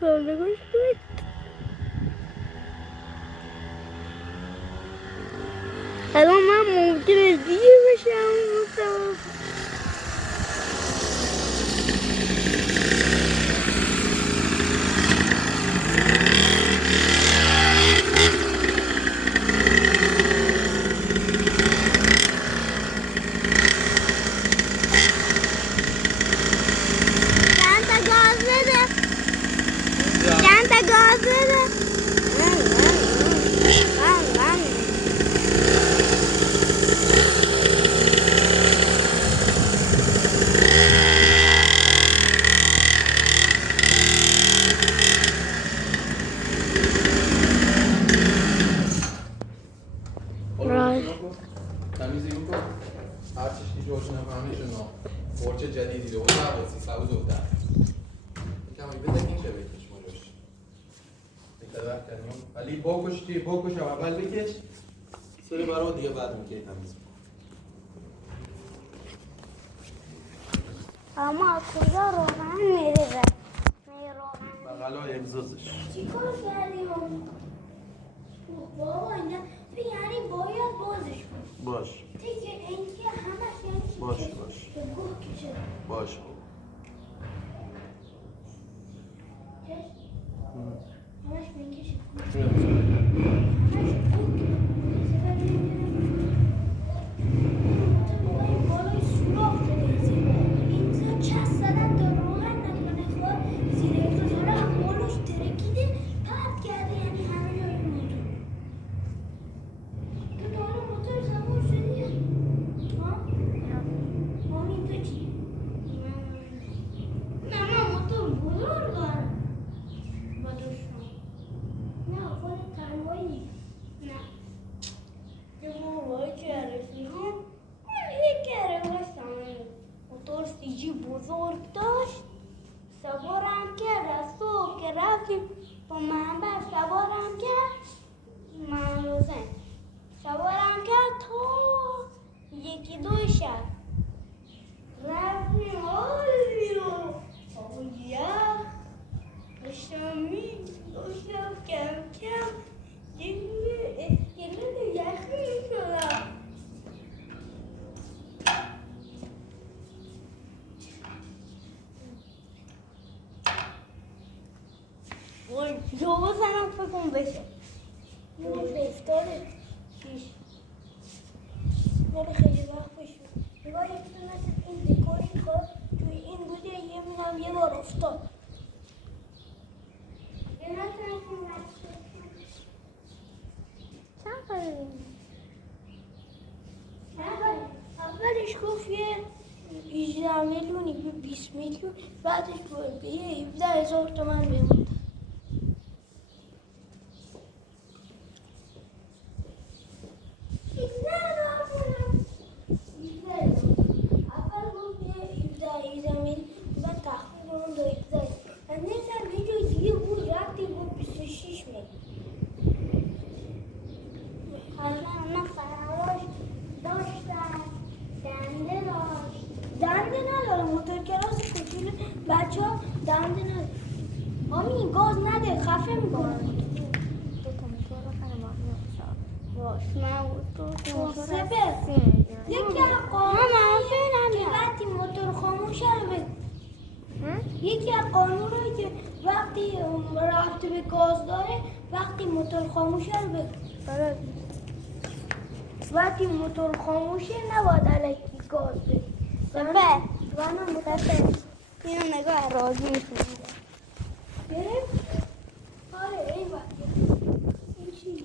سال گوش کنید. الان من ممکنه دیگه بشم. تمیزی بکن هر چیش که جوش نفهمیش نام برچه جدیدی رو نباسی سوز و در کمی بده این چه بکش مجوش بکدر کنیم ولی بکش اول بکش سری برای دیگه بعد میگه تمیز اما کجا روغن میریزه بغلا اگزوزش چی کار کردیم؟ بابا اینا یعنی باید بازش کنیم باش دیگه اینکه همش یعنی باش که گوه کشه باش همش میکشه بالای سوراخ شده اینجا چست زدن تا روغن نکنه خود زیر اگزوزاره بالوش ترکیده پرد کرده یعنی همه جای موتور تو تا حالا موتور سوار شدی؟ ها؟ مامی تو چی؟ نه من موتور بزرگ دارم با دوشم نه خود تنهایی نه وای که رفیقم یک کره باشم موتور سیجی بزرگ داشت سوارم کرد از صبح که رفتیم با منبع سوارم کرد منوزن سوارم کرد تا یکی دو شب رفتیم آلیو آبو یخ داشتم کم کم یه اسکلت یخی شدم وای جواب زنم فکر کن بشه یه افتاده شیش ولی خیلی وقت بشه نگاه یکی مثل این دکوری خب توی این بوده یه میدم یه بار افتاد اولش گفت یه 18 میلیونی به 20 میلیون بعدش به یه 17,000 تومن بمونده اول گفت یه 17 میلیون بعد تخفیف اون دو 17,000 از نمیدونم یه جای دیگه بود رفتی بود 26 میلیون حالا اونا فراش داشتن دنده نداره موتور کلاس کوچولو بچه ها دنده نداره آمی گاز نده خفه میکنه باش من موتور سپر یکی از قانونایی که وقتی موتور خاموشه رو بگو یکی از قانونایی که وقتی رفت به گاز داره وقتی موتور خاموشه رو بگو وقتی موتور خاموشه نباید علیکی گاز بدی سپر اینو نگاه راضی میشونی گرفت؟ آره این وقتی این چی؟